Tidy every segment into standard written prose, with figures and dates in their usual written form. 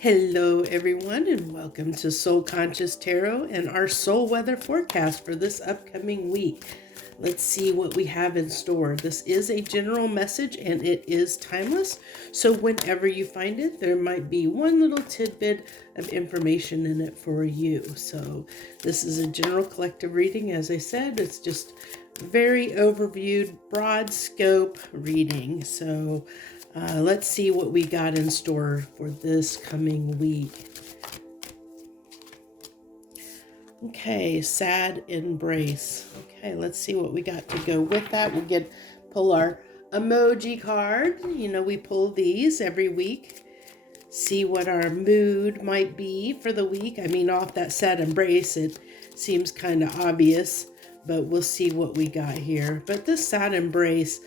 Hello, everyone, and welcome to Soul Conscious Tarot and our soul weather forecast for this upcoming week. Let's see what we have in store. This is a general message and it is timeless. So whenever you find it, there might be one little tidbit of information in it for you. So this is a general collective reading. As I said, it's just very overviewed, broad scope reading. So let's see what we got in store for this coming week. Okay, sad embrace. Okay, let's see what we got to go with that. We'll pull our emoji card. You know, we pull these every week. See what our mood might be for the week. I mean, off that sad embrace, it seems kind of obvious, but we'll see what we got here. But this sad embrace,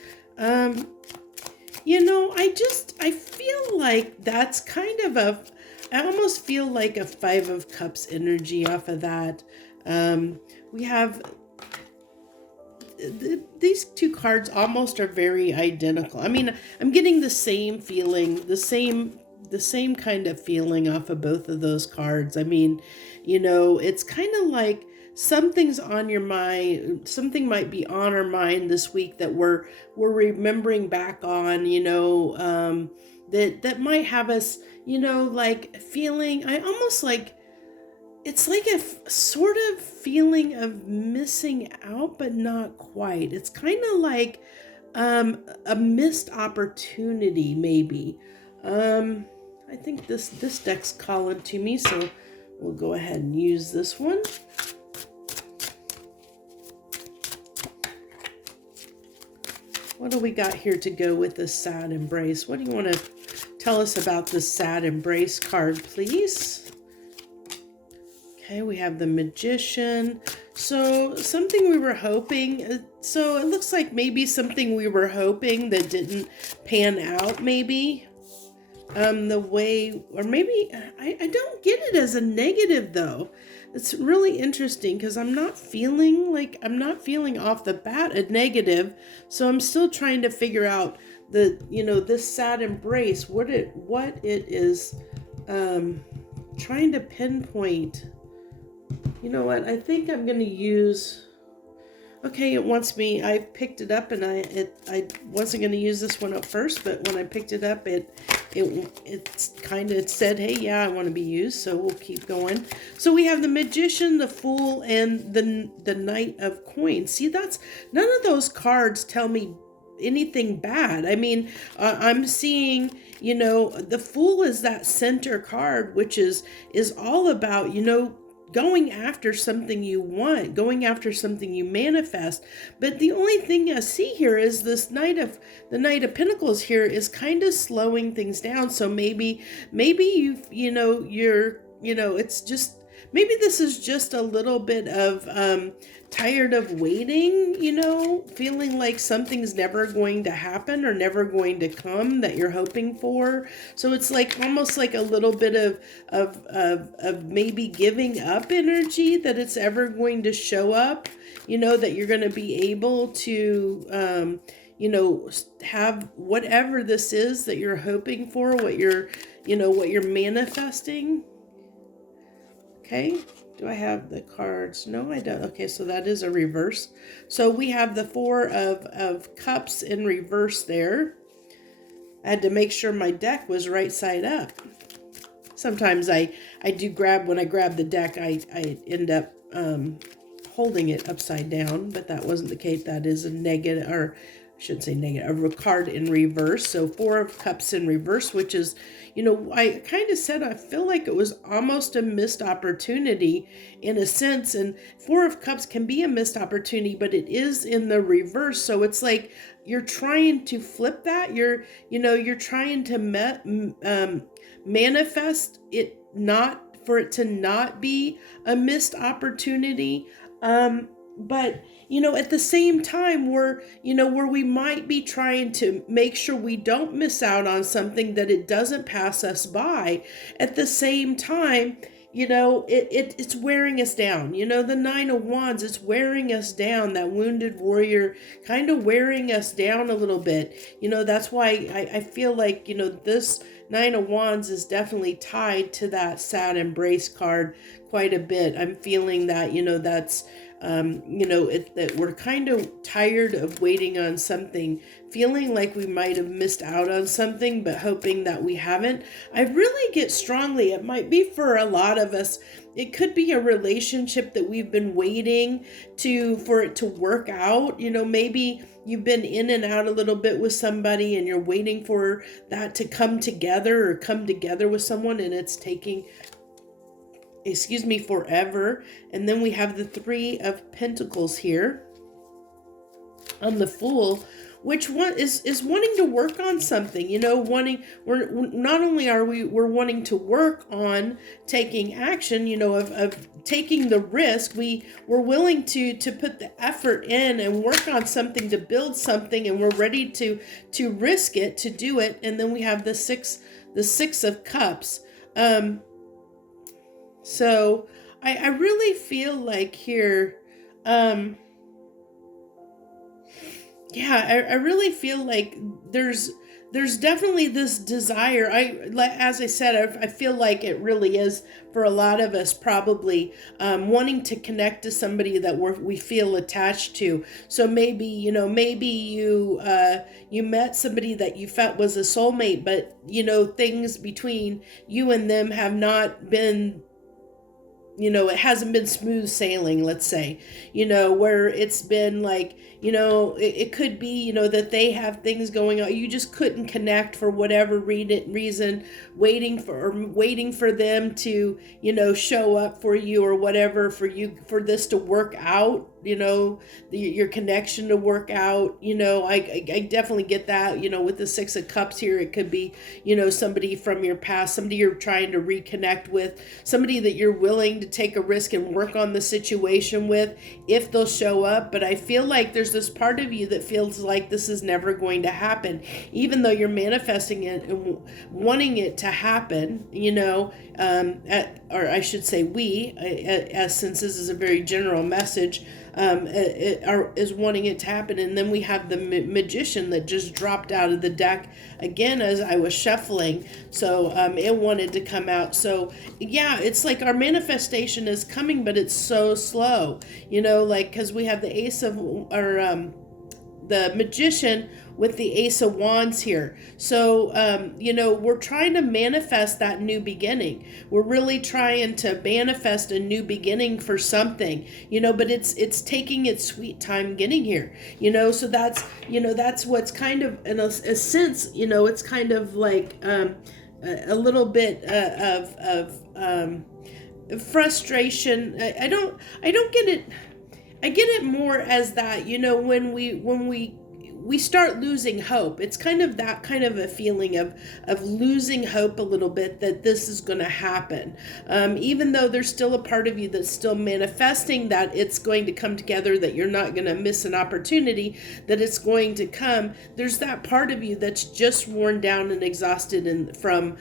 you know, I feel like that's kind of I almost feel like a Five of Cups energy off of that. We have these two cards almost are very identical. I mean, I'm getting the same feeling, the same kind of feeling off of both of those cards. I mean, you know, it's kind of like something's on your mind, something might be on our mind this week that we're remembering back on, you know, that might have us, you know, like feeling, I almost like, it's like a sort of feeling of missing out, but not quite. It's kind of like a missed opportunity, maybe. I think this deck's calling to me, so we'll go ahead and use this one. What do we got here to go with this sad embrace? What do you want to tell us about this sad embrace card, please? Okay, we have the Magician. So something we were hoping, so it looks like maybe something we were hoping that didn't pan out, maybe. The way, or maybe, I don't get it as a negative though. It's really interesting because I'm not feeling off the bat a negative. So I'm still trying to figure out this sad embrace, what it is, trying to pinpoint. You know what? I think I'm going to use, okay, it wants me, I picked it up and I wasn't going to use this one up first, but when I picked it up, it's kind of said, hey, yeah, I want to be used, so we'll keep going. So we have the Magician, the Fool, and the Knight of Coins. See, that's, none of those cards tell me anything bad. I mean, I'm seeing, you know, the Fool is that center card, which is all about, you know, going after something you want, going after something you manifest. But the only thing I see here is this the Knight of Pentacles here is kind of slowing things down. So maybe it's just, maybe this is just a little bit of tired of waiting, you know, feeling like something's never going to happen or never going to come that you're hoping for. So it's like almost like a little bit of maybe giving up energy that it's ever going to show up, you know, that you're going to be able to have whatever this is that you're hoping for, what you're manifesting. Okay. Do I have the cards? No, I don't. Okay, so that is a reverse. So we have the Four of Cups in reverse there. I had to make sure my deck was right side up. Sometimes I do grab, when I grab the deck, I end up holding it upside down, but that wasn't the case. That is a negative, or I shouldn't say negative, a card in reverse. So Four of Cups in reverse, which is, you know, I kind of said I feel like it was almost a missed opportunity in a sense. And Four of Cups can be a missed opportunity, but it is in the reverse. So it's like you're trying to flip that. You're trying to manifest it, not for it to not be a missed opportunity. But, you know, at the same time, where we might be trying to make sure we don't miss out on something, that it doesn't pass us by. At the same time, you know, it's wearing us down. You know, the Nine of Wands, it's wearing us down. That wounded warrior kind of wearing us down a little bit. You know, that's why I feel like, you know, this Nine of Wands is definitely tied to that sad embrace card quite a bit. I'm feeling that, that's, that we're kind of tired of waiting on something, feeling like we might have missed out on something, but hoping that we haven't. I really get strongly, it might be for a lot of us, it could be a relationship that we've been waiting for it to work out. Maybe you've been in and out a little bit with somebody and you're waiting for that to come together or come together with someone, and it's taking forever. And then we have the Three of Pentacles here on the Fool, which one is wanting to work on something, we're not only we're wanting to work on taking action, of taking the risk. We're willing to put the effort in and work on something, to build something, and we're ready to risk it, to do it. And then we have the Six of Cups. So I really feel like here, I really feel like there's definitely this desire. As I said, I feel like it really is for a lot of us, probably wanting to connect to somebody that we feel attached to. So maybe you met somebody that you felt was a soulmate, but things between you and them have not been, it hasn't been smooth sailing, let's say, where it's been like, it could be, that they have things going on. You just couldn't connect for whatever reason, waiting for them to, show up for you or whatever, for this to work out, your connection to work out. I definitely get that, with the Six of Cups here. It could be, somebody from your past, somebody you're trying to reconnect with, somebody that you're willing to take a risk and work on the situation with, if they'll show up. But I feel like there's this part of you that feels like this is never going to happen, even though you're manifesting it and wanting it to happen, or I should say since this is a very general message, is wanting it to happen. And then we have the Magician that just dropped out of the deck again as I was shuffling, so it wanted to come out. So it's like our manifestation is coming, but it's so slow, because we have the the Magician with the Ace of Wands here. So, we're trying to manifest that new beginning. We're really trying to manifest a new beginning for something, but it's taking its sweet time getting here, so that's what's kind of, in a sense, it's kind of like a little bit of frustration. I don't get it. I get it more as that, when we start losing hope. It's kind of that kind of a feeling of losing hope a little bit that this is going to happen. Even though there's still a part of you that's still manifesting that it's going to come together, that you're not going to miss an opportunity, that it's going to come. There's that part of you that's just worn down and exhausted from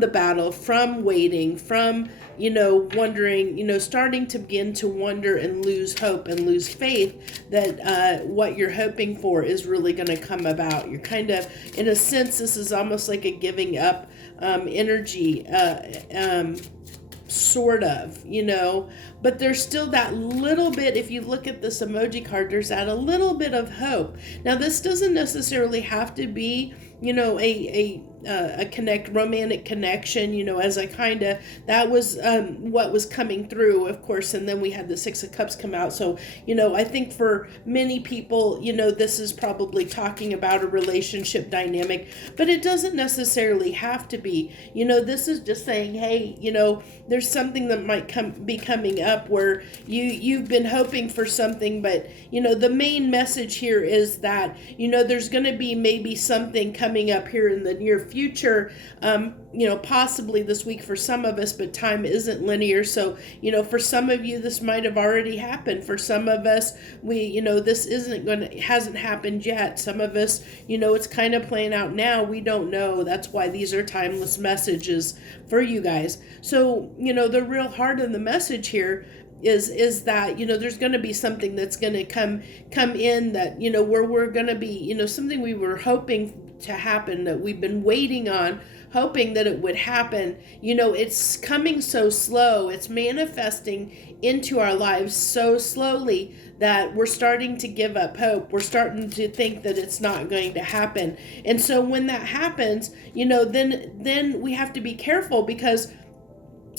the battle, from waiting, from, wondering, starting to begin to wonder and lose hope and lose faith that what you're hoping for is really going to come about. You're kind of, in a sense, this is almost like a giving up energy, sort of, but there's still that little bit. If you look at this emoji card, there's that a little bit of hope. Now, this doesn't necessarily have to be, a romantic connection, as I kind of, that was what was coming through, of course. And then we had the Six of Cups come out. So, I think for many people, this is probably talking about a relationship dynamic, but it doesn't necessarily have to be. This is just saying, hey, there's something that might be coming up where you've been hoping for something, but, the main message here is that, there's going to be maybe something coming up here in the near future, possibly this week for some of us, but time isn't linear. So, for some of you, this might have already happened. For some of us, this hasn't happened yet. Some of us, it's kind of playing out now. We don't know. That's why these are timeless messages for you guys. So, the real heart of the message here is that, there's going to be something that's going to come in that, where we're going to be, something we were hoping to happen, that we've been waiting on, hoping that it would happen, you know, it's coming so slow. It's manifesting into our lives so slowly that we're starting to give up hope. We're starting to think that it's not going to happen. And so when that happens, you know, then we have to be careful, because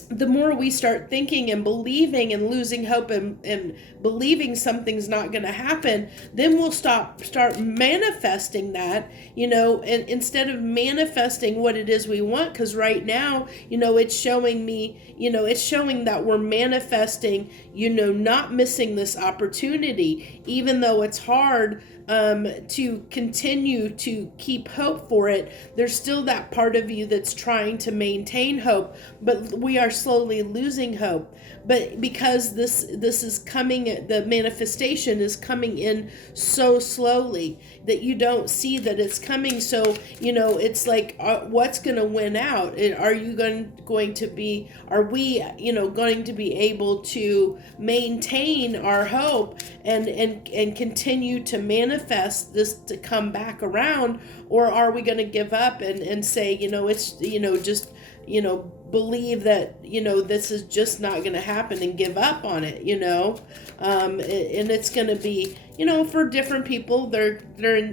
the more we start thinking and believing and losing hope and believing something's not going to happen, then we'll start manifesting that, you know, and instead of manifesting what it is we want. Because right now, you know, it's showing me, you know, it's showing that we're manifesting, you know, not missing this opportunity, even though it's hard to continue to keep hope for it. There's still that part of you that's trying to maintain hope, but we are slowly losing hope. But because this is coming, the manifestation is coming in so slowly that you don't see that it's coming. So, you know, it's like, what's going to win out? Are you going to be, are we, you know, going to be able to maintain our hope and continue to manifest this to come back around? Or are we going to give up and say, you know, it's, you know, just, you know, believe that, you know, this is just not going to happen and give up on it, you know? And it's going to be, you know, for different people, they're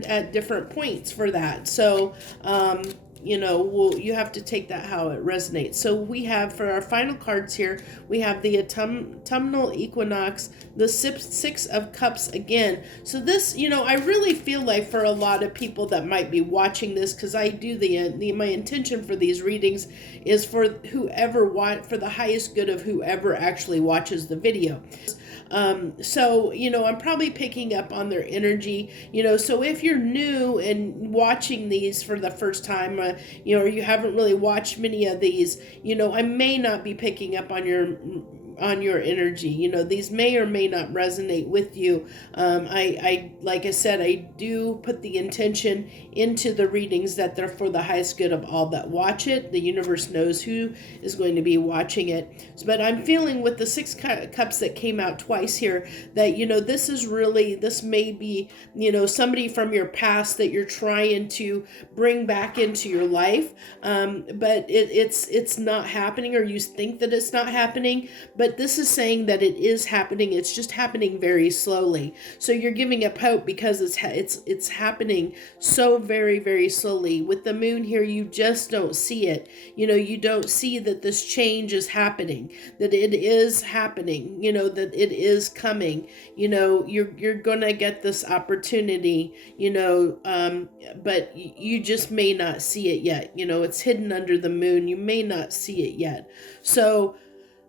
at different points for that. So, you know, you have to take that how it resonates. So we have, for our final cards here, we have the autumnal equinox, the Six of Cups again. So this, you know, I really feel like for a lot of people that might be watching this, because I do my intention for these readings is for for the highest good of whoever actually watches the video. So, you know, I'm probably picking up on their energy, you know, so if you're new and watching these for the first time, you know, or you haven't really watched many of these, you know, I may not be picking up on your energy. You know, these may or may not resonate with you. I like I said, I do put the intention into the readings that they're for the highest good of all that watch it. The universe knows who is going to be watching it. But I'm feeling with the Six Cups that came out twice here that, you know, this may be, you know, somebody from your past that you're trying to bring back into your life. But it's not happening, or you think that it's not happening. But this is saying that it is happening. It's just happening very slowly. So you're giving up hope because it's happening so very, very slowly. With the moon here, you just don't see it. You know, you don't see that this change is happening, that it is happening, you know, that it is coming. You know, you're going to get this opportunity, you know, but you just may not see it yet. You know, it's hidden under the moon. You may not see it yet. So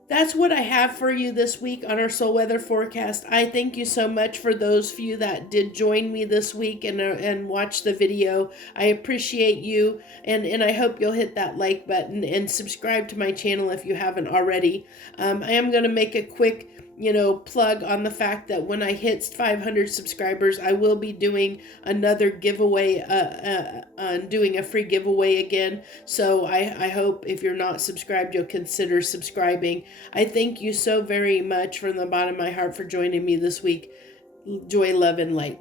that's what I have for you this week on our soul weather forecast. I thank you so much for those of you that did join me this week and watch the video. I appreciate you, and I hope you'll hit that like button and subscribe to my channel if you haven't already. I am going to make a quick, you know, plug on the fact that when I hit 500 subscribers, I will be doing another giveaway, doing a free giveaway again. So I hope if you're not subscribed, you'll consider subscribing. I thank you so very much from the bottom of my heart for joining me this week. Joy, love, and light.